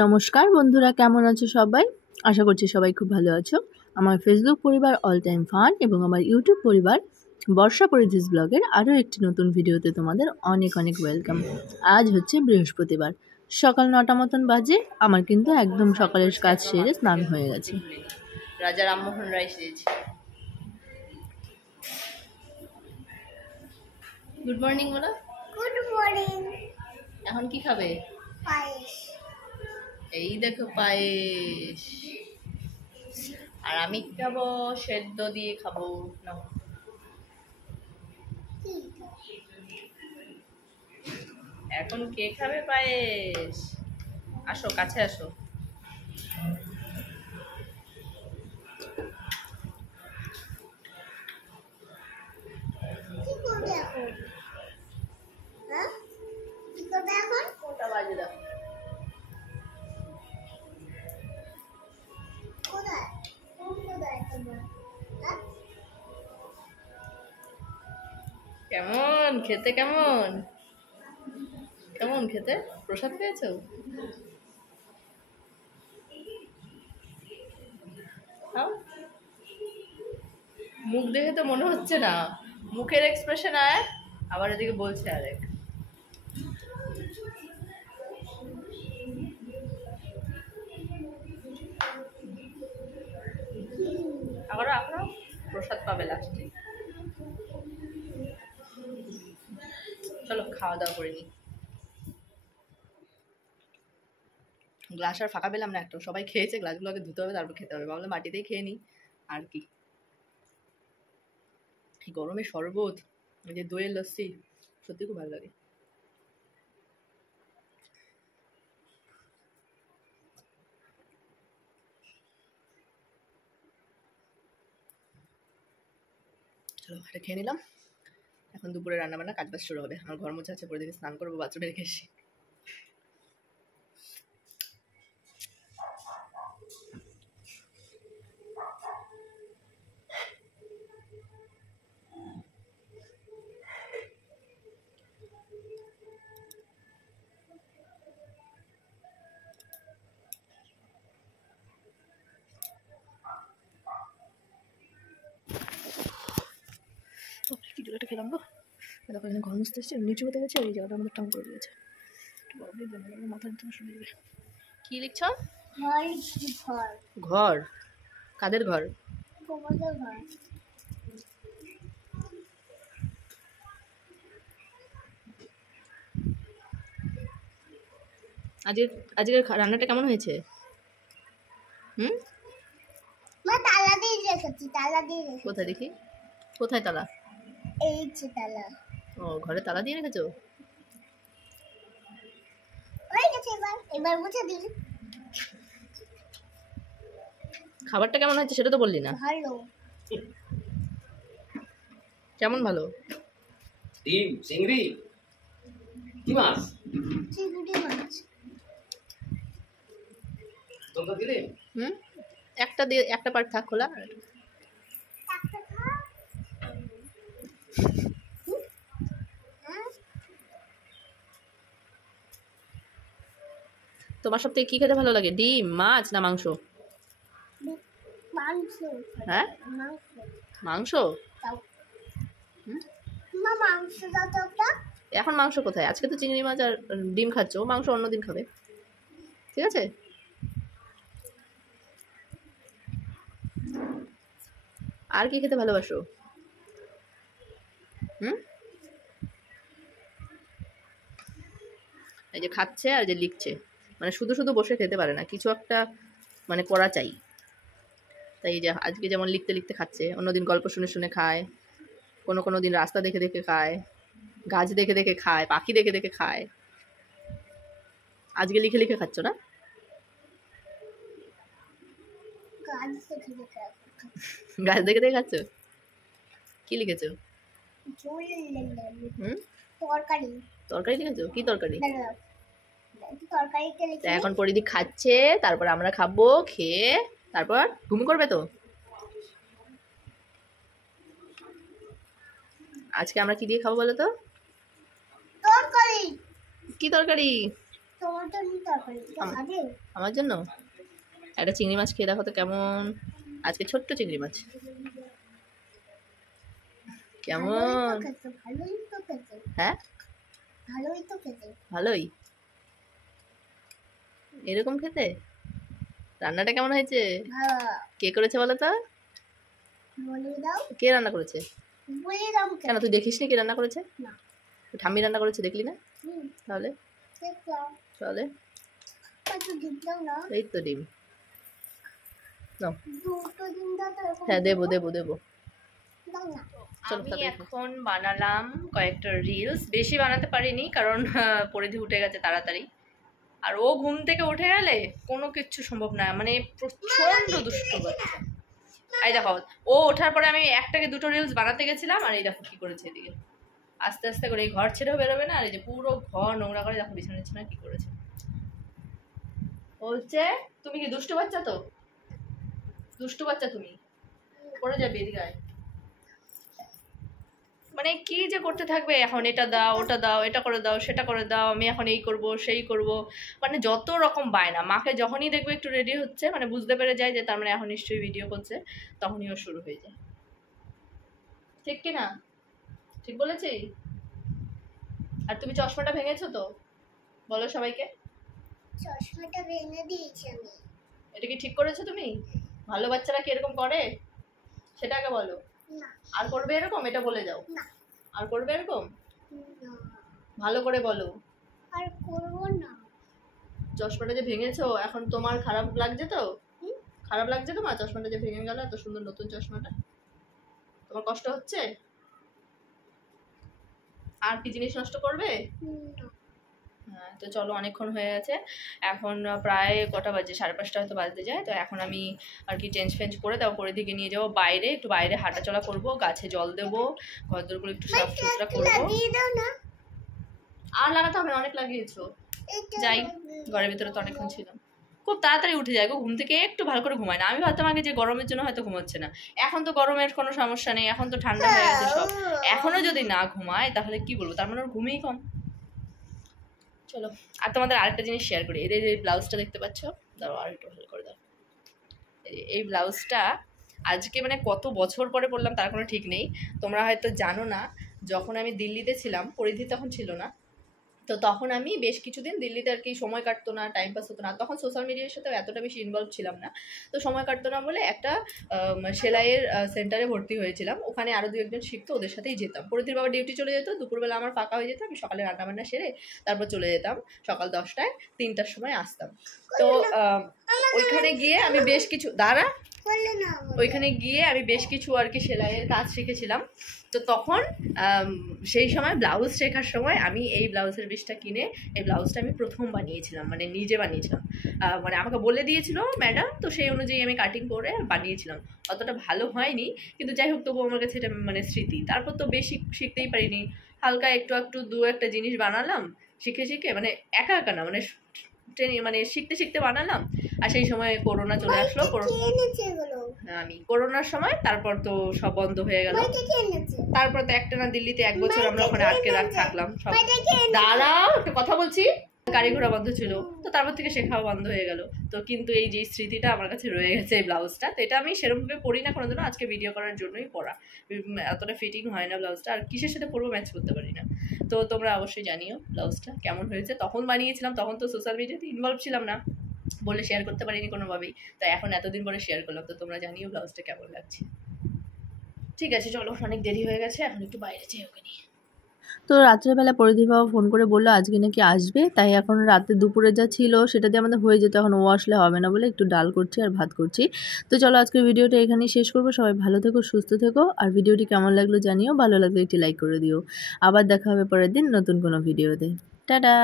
নমস্কার বন্ধুরা, কেমন আছো সবাই? আশা করছি সবাই খুব ভালো আছো। আমার ফেসবুক পরিবার অল টাইম ফান এবং আমার ইউটিউব পরিবার বর্ষা পরিধিস ব্লগের আরও একটি নতুন ভিডিওতে তোমাদের অনেক অনেক ওয়েলকাম। আজ হচ্ছে বৃহস্পতিবার, সকাল 9টা মতন বাজে। আমার কিন্তু একদম সকালের কাজ সেরে স্নান হয়ে গেছে। রাজা রামমোহন রায় সেরেছি। গুড মর্নিং বলো। Good morning. এখন কি খাবে? পায়েস। এই দেখো পায়েস। আর আমি খাবো সেদ্ধ দিয়ে খাবো। না, এখন কে খাবে পায়েস? আসো কাছে আসো। কি করবে এখন? হ্যাঁ, কি করবে এখন? কোনটা বাজে দেখো। কোথায় কোথায় তোমার? হ্যাঁ, কেমন খেতে? কেমন কেমন খেতে? প্রসাদ পেয়েছো? খাও। মুখ দেখে তো মনে হচ্ছে না, মুখের এক্সপ্রেশন আয়। আবার এদিকে বলছে আরেক। আবার আপনার প্রসাদ পাবে লাস্টে। চলো খাওয়া দাওয়া করে নি। গ্লাস আর ফাঁকা পেলাম না একটা। সবাই খেয়েছে, গ্লাসগুলোকে ধুতে হবে, তারপর খেতে হবে। ভাবলাম মাটিতেই খেয়ে নিই। আর কি, এই গরমে শরবত, এই যে দইয়ের লস্যি, সত্যি খুব ভালো লাগে। চলো এটা খেয়ে নিলাম। এখন দুপুরে রান্নাবান্না কাজবাজ শুরু হবে। আমার ঘর মোছা আছে, পরে দিকে স্নান করবো, বাথরুমে রেখে এসি। কি জোরে খেলাম গো। দেখো এখানে ঘর মুছতে এসছে, নিচু হতে গেছে, এই জায়গাটা আমাদের টান করে দিয়েছে। মাথার ভিতরে শুনে যাবে। কি লিখছ? ঘর। ঘর? কাদের ঘর? তোমাদের ঘর। আজকের রান্নাটা কেমন হয়েছে? মা তালা দিয়ে রেখেছি, তালা দিয়ে রেখেছি। কোথায় দেখি? কোথায় তালা? এই যে তালা। ও, ঘরে তালা দিয়ে রেখেছো? হয়ে গেছে, এবার এবার মুছে দিই। খাবারটা কেমন হয়েছে সেটা তো বললি না। ভালো। কেমন ভালো? ডিম, চিংড়ি, কি মাছ? চিংড়ি মাছ। তোমরা দিলে? একটা দিয়ে একটা পার্ট থাক খোলা। একটা খা। তোমার সব থেকে কি খেতে ভালো লাগে? ডিম, মাছ না মাংস? মাংস। হ্যাঁ, মাংস। মাংস। দাও। মা মাংস দাও তো একটা। এখন মাংস কোথায়? আজকে তো চিংড়ি মাছ আর ডিম খাচ্ছ, মাংস অন্যদিন খাবে, ঠিক আছে? আর কি খেতে ভালোবাসো? এই যে খাচ্ছে আর যে লিখছে, মানে শুধু শুধু বসে খেতে পারে না, কিছু একটা মানে করা চাই। তাই এই যে আজকে যেমন লিখতে লিখতে খাচ্ছে, অন্যদিন গল্প শুনে শুনে খায়, কোনো দিন রাস্তা দেখে দেখে খায়, গাছ দেখে দেখে খায়, পাখি দেখে দেখে খায়। আজকে লিখে লিখে খাচ্ছ না? গাছ দেখে দেখে খাচ্ছ? কি লিখেছো? তরকারি। তরকারি লিখেছো? কি তরকারি? তরকারিটা তা এখন পরিদি খাচ্ছে, তারপর আমরা খাবো, খেয়ে তারপর ঘুম করবে তো। আজকে আমরা কি দিয়ে খাবো বলো তো? তরকারি। কি তরকারি? তোমার জন্য তরকারি খাবে? আমার জন্য একটা চিংড়ি মাছ খেয়ে দেখো তো কেমন। আজকে ছোট্ট চিংড়ি মাছ, কেমন? ভালোই তো খেতে। হ্যাঁ ভালোই তো খেতে। ভালোই, এরকম খেতে। রান্নাটা কেমন হয়েছে? কে করেছে বলো তো? বলে দাও। কে রান্না করেছে? বলে দাও কেন তুই দেখিস নি কে রান্না করেছে? না। ঠাম্মি রান্না করেছে, দেখলি না? তাহলে দেখলাম। তাহলে একটু ডিম দাও না। এই তো ডিম নাও। দুটো ডিম দাও তো এরকম হ্যাঁ দেবো দেবো দেবো। দাও না। আমি এখন বানালাম কয়েকটা রিলস, বেশি বানাতে পারিনি কারণ পরিধি উঠে গেছে তাড়াতাড়ি। আর ও ঘুম থেকে উঠে গেলে কোনো কিচ্ছু সম্ভব না, মানে প্রচন্ড দুষ্ট বাচ্চা। এই দেখো, ও ওঠার পরে আমি একটাকে দুটো রিলস বানাতে গেছিলাম, আর এই দেখো কি করেছে এদিকে। আস্তে আস্তে করে এই ঘর ছেড়েও বেরোবে না, আর এই যে পুরো ঘর নোংরা করে দেখো বিছানা টিছানা কি করেছে। বলছে তুমি কি দুষ্টু বাচ্চা? তো দুষ্টু বাচ্চা তুমি, পড়ে যাবে এদিকে আয়। মানে কি যে করতে থাকবে, এখন এটা দাও ওটা দাও, এটা করে দাও সেটা করে দাও, আমি এখন এই করব সেই করব, মানে যত রকম বায়না। মাকে যখনই দেখবে একটু রেডি হচ্ছে, মানে বুঝতে পেরে যায় যে তার মানে এখন নিশ্চয়ই ভিডিও করছে, তখনই ও শুরু হয়ে যায়। ঠিক কি না? ঠিক বলেছি? আর তুমি চশমাটা ভেঙেছো তো, বলো সবাইকে। চশমাটা ভেঙে দিয়েছি আমি। এটা কি ঠিক করেছো তুমি? ভালো বাচ্চারা কি এরকম করে সেটা আগে বলো। না। আর করবে এরকম, এটা বলে যাও। না। আর করবে এরকম, না। ভালো করে বলো। আর করবো না। চশমাটা যে ভেঙেছো এখন তোমার খারাপ লাগছে তো? খারাপ লাগছে তোমার চশমাটা যে ভেঙে গেল, এত সুন্দর নতুন চশমাটা? তোমার কষ্ট হচ্ছে? আর কি জিনিস নষ্ট করবে? হ্যাঁ, তো চলো অনেকক্ষণ হয়ে গেছে, এখন প্রায় কটা বাজে, 5:30 হয়তো বাজতে যায়। তো এখন আমি আর কি চেঞ্জ ফেঞ্জ করে তারপর পরের দিকে নিয়ে যাবো বাইরে, একটু বাইরে হাঁটাচলা করবো, গাছে জল দেবো, ঘরদোরগুলো একটু সাফ সুতরা করবো। আর লাগাতে হবে না, অনেক লাগিয়েছো। যাই, ঘরের ভিতরে তো অনেকক্ষণ ছিলাম। খুব তাড়াতাড়ি উঠে যায় গো ঘুম থেকে, একটু ভালো করে ঘুমায় না। আমি ভাবতাম আগে যে গরমের জন্য হয়তো ঘুমোচ্ছে না, এখন তো গরমের কোনো সমস্যা নেই, এখন তো ঠান্ডা হয়ে গেছে সব। এখনো যদি না ঘুমায় তাহলে কি বলবো, তার মানে ওর ঘুমিয়েই কম। চলো, আর তোমাদের আরেকটা জিনিস শেয়ার করি। এদের এই ব্লাউজটা দেখতে পাচ্ছ, দাও আর একটু ভালো করে দাও। এই ব্লাউজটা আজকে মানে কত বছর পরে পরলাম তার কোনো ঠিক নেই। তোমরা হয়তো জানো না, যখন আমি দিল্লিতে ছিলাম, পরিধি তখন ছিল না, তো তখন আমি বেশ কিছুদিন দিল্লিতে আর কি সময় কাটতো না, টাইম পাস হতো না, তখন সোশ্যাল মিডিয়ার সাথে এতটা বেশি ইনভলভ ছিলাম না, তো সময় কাটতো না বলে একটা সেলাইয়ের সেন্টারে ভর্তি হয়েছিলাম। ওখানে আরও 2-1জন শিখতো, ওদের সাথেই যেতাম। পরিধির বাবা ডিউটি চলে যেত, দুপুরবেলা আমার ফাঁকা হয়ে যেত, আমি সকালে রান্নাবান্না সেরে তারপর চলে যেতাম, সকাল 10টায়, 3টার সময় আসতাম। তো ওইখানে গিয়ে আমি বেশ কিছু ওইখানে গিয়ে আমি বেশ কিছু আর কি সেলাইয়ের কাজ শিখেছিলাম। তো তখন সেই সময় ব্লাউজ শেখার সময় আমি এই ব্লাউজের পিসটা কিনে এই ব্লাউজটা আমি প্রথম বানিয়েছিলাম, মানে নিজে বানিয়েছিলাম। মানে আমাকে বলে দিয়েছিল ম্যাডাম, তো সেই অনুযায়ী আমি কাটিং করে বানিয়েছিলাম। অতটা ভালো হয়নি, কিন্তু যাই হোক তবু আমার কাছে এটা মানে স্মৃতি। তারপর তো বেশি শিখতেই পারিনি, হালকা একটু একটু 2-1টা জিনিস বানালাম শিখে শিখে, মানে একা একা না, মানে মানে শিখতে শিখতে বানালাম। আর সেই সময় করোনা চলে আসলো, আমি করোনার সময়, তারপর তো সব বন্ধ হয়ে গেল। তারপর তো একটা না দিল্লিতে 1 বছর আমরা ওখানে আটকে থাকলাম সব। দাঁড়াও, একটা কথা বলছি। গাড়ি ঘোড়া বন্ধ ছিল, তো তারপর থেকে শেখাও বন্ধ হয়ে গেল। তো কিন্তু এই যে স্মৃতিটা আমার কাছে রয়ে গেছে এই ব্লাউজটা, তো এটা আমি সেরকমভাবে পরি না কোনোদিনও, আজকে ভিডিও করার জন্যই পরা। এতটা ফিটিং হয় না ব্লাউজটা, আর কিসের সাথে পরবো ম্যাচ করতে পারি না। তো তোমরা অবশ্যই জানিও ব্লাউজটা কেমন হয়েছে। তখন বানিয়েছিলাম, তখন তো সোশ্যাল মিডিয়াতে ইনভলভ ছিলাম না বলে শেয়ার করতে পারিনি কোনোভাবেই, তো এখন এতদিন পরে শেয়ার করলাম। তো তোমরা জানিও ব্লাউজটা কেমন লাগছে। ঠিক আছে চলো, অনেক দেরি হয়ে গেছে, এখন একটু বাইরে যাই ওকে নিয়ে। তো রাত্রেবেলা পরিধি বাবা ফোন করে বললো আজকে নাকি আসবে, তাই এখন রাতে দুপুরে যা ছিল সেটা দিয়ে আমাদের হয়ে যেত, এখন ও আসলে হবে না বলে একটু ডাল করছি আর ভাত করছি। তো চলো আজকের ভিডিওটা এখানেই শেষ করবো। সবাই ভালো থেকো, সুস্থ থেকো, আর ভিডিওটি কেমন লাগলো জানিও, ভালো লাগলে একটি লাইক করে দিও। আবার দেখা হবে পরের দিন নতুন কোনো ভিডিওতে। টাটা।